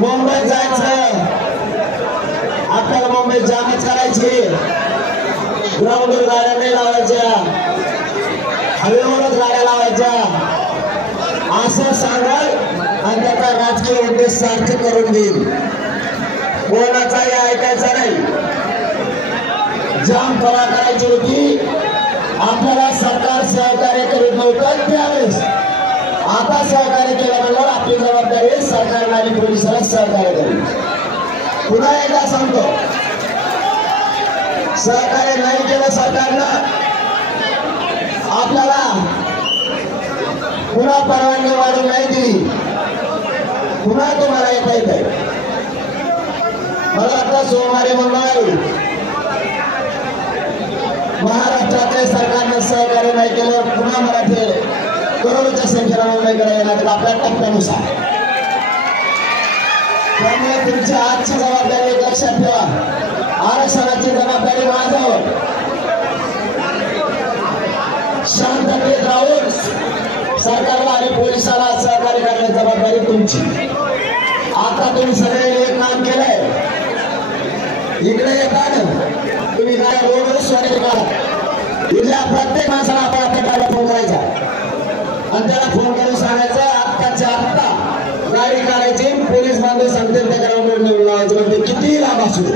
मुंबईत जायचं, आपल्याला मुंबईत जामच करायची, ग्राउंडवर गाड्या नाही लावायच्या, हवेवरच गाड्या लावायच्या असं सांगाल आणि त्याचा राजकीय उद्देश सार्थ करून देईल. कोणाचाही ऐकायचा नाही. जाम कवा करायची होती, आपल्याला सरकार सहकार्य करीत नव्हतं त्यावेळेस. आता सहकार्य केल्यानंतर आपली जबाबदारी सरकारला आणि पोलिसाला सहकार्य करेल. पुन्हा एकदा सांगतो, सहकार्य नाही केलं सरकारनं, आपल्याला पुन्हा परवानगी वाढवून नाही दिली, पुन्हा तुम्हाला येता येत आहे. मला आता सोमवारी मंगळवारी महाराष्ट्रातल्या सरकारनं सहकार्य नाही केलं, पुन्हा मराठी करोडोच्या संख्येला मुंबईकडे येणार आपल्या टप्प्यानुसार. त्यामुळे तुमची आजची जबाबदारी लक्षात ठेवा. आरक्षणाची जबाबदारी माझ्यावर. शांततेत राहून सरकारला आणि पोलिसाला सहकार्य करण्याची जबाबदारी तुमची. आता तुम्ही सगळे एक काम केलंय, इकडे येता ना तुम्ही काय रोडवर स्वागत करा. इथल्या प्रत्येक माणसाला आपण आपल्या फोन करायचा आणि त्याला फोन करून सांगायचं आत्ताच्या आत्ता गाडी काढायची, पोलीस बांधव सांगतील त्या ग्राउंडवर निवडून लावायचं. म्हणजे कितीही लांब असू दे,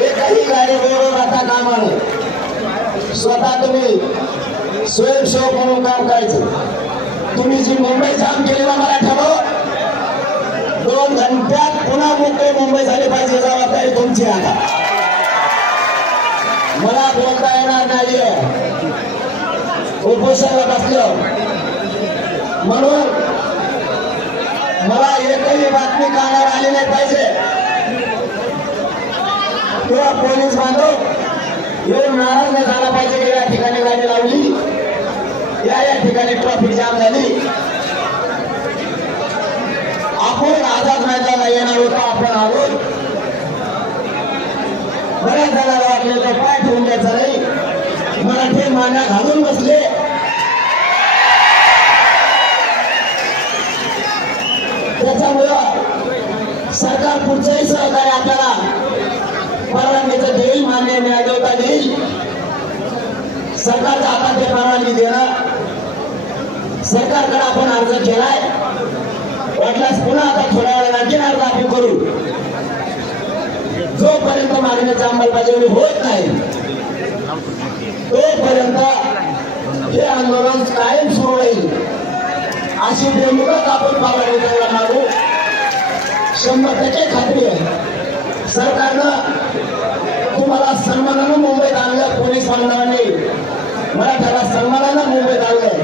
एकही गाडी रोडवर आता कामा नाही. स्वतः तुम्ही स्वयंसेवक म्हणून काम करायचं. तुम्ही जी मुंबई जाम केलेला मराठ्यावर 2 घंट्यात पुन्हा मोकळी मुंबई झाली पाहिजे, जबाबदारी तुमची आता. मला बोलता येणार नाहीये उपोषणाला बसलं म्हणून. मला एकही बातमी कानावर आली नाही पाहिजे किंवा पोलीस बांधव येऊन नाराज नाही झाला पाहिजे की या ठिकाणी गाडी लावली, या ठिकाणी ट्रॅफिक जाम झाली. आपण आझाद मैदानाला येणार होतो, आपण आलो. बऱ्याच जणांना वाटले तर पाय ठेवून द्यायचा नाही, मराठी मान्या घालून बसले. त्याच्यामुळं सरकार पुढचंही सहकार्य आपल्याला परवानगीचं देईल, मान्य न्यायदेवता देईल. सरकारच्या हातात ते परवानगी देणं. सरकारकडे आपण अर्ज केलाय, वाटल्यास पुन्हा आता थोड्या वेळा आणखी अर्ज आपण करू. जोपर्यंत मागण्याची अंमलबजावणी होत नाही तोपर्यंत हे आंदोलन कायम सुरू राहील. अशी बेमुदत आपण परवानगी मागू. 100% खात्री आहे सरकारनं तुम्हाला सन्मानानं मुंबईत आणलं. पोलीस बांधवांनी मराठ्याला सन्मानानं मुंबईत आणलं.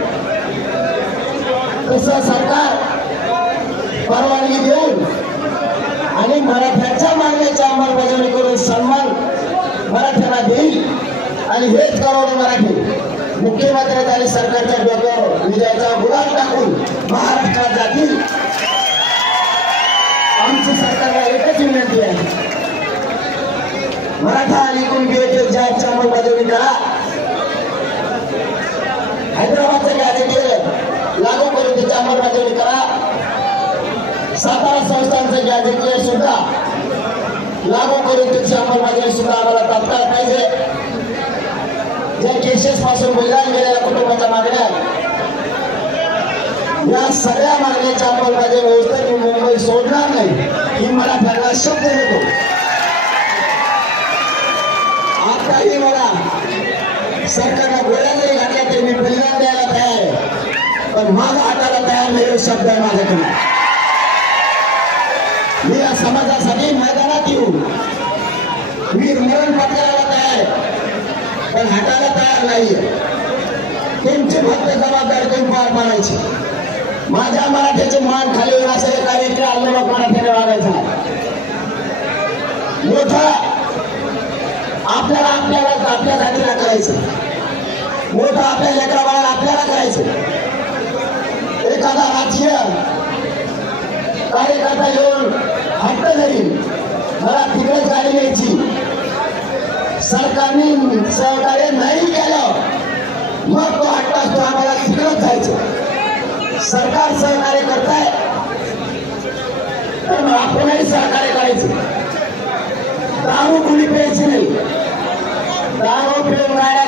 तसं सरकार परवानगी देऊन आणि मराठ्याच्या मागण्याची अंमलबजावणी करून सन्मान मराठ्याला देईल. आणि हेच करोडो मराठी मुख्यमंत्र्यांच्या आणि सरकारच्या डोक्यावर विजयाचा गुलाल टाकून महाराष्ट्रात जातील. आमची सरकारला एकच विनंती आहे, मराठा आणि कुणबी जाहीरची अंमलबजावणी करा. हैदराबादचं गॅझेटियर लागू करून त्याची अंमलबजावणी करा. सातारा संस्थांचं गॅझेटियर सुद्धा लागू करून त्याची अंमलबजावणी सुद्धा आम्हाला तात्काळ पाहिजे. ज्या केसेस पासून बलिदान गेलेल्या कुटुंबाच्या मागण्या, या सगळ्या मागण्याच्या अंमलबजावणी व्यवस्थेत मी मुंबई सोडणार नाही ही मराठ्यांना शब्द देतो. आताही मला सरकारला गोळ्या जरी घातल्या तरी मी बलिदान द्यायला तयार आहे, पण माझा हाताला तयार नाही शब्द आहे माझ्याकडे. मी या समाजासाठी मैदानात येऊ, वीर मरण पत्करायला तयार आहे, पण हाताला तयार नाहीये. तुमची फक्त जबाबदारी तुम्ही पार पाडायची. माझ्या मराठ्याचे मान खाली होऊन असं एका आंदोलक मराठ्याने वागायचं मोठा आपल्या जातीला करायचं, मोठं आपल्या लेकराबाळाला आपल्याला करायचं. एखादा राजकीय कार्यकर्ता येऊन हट्ट धरील, मला तिकडे गाडी घ्यायची, सरकारने सहकार्य नाही केलं मग तो हट्ट असतो आम्हाला तिकडच जायचं. सरकार सहकार्य करताय तर आपणही सहकार्य करायचं. दारू कुणी प्यायची नाही. दारू पिऊन गाड्या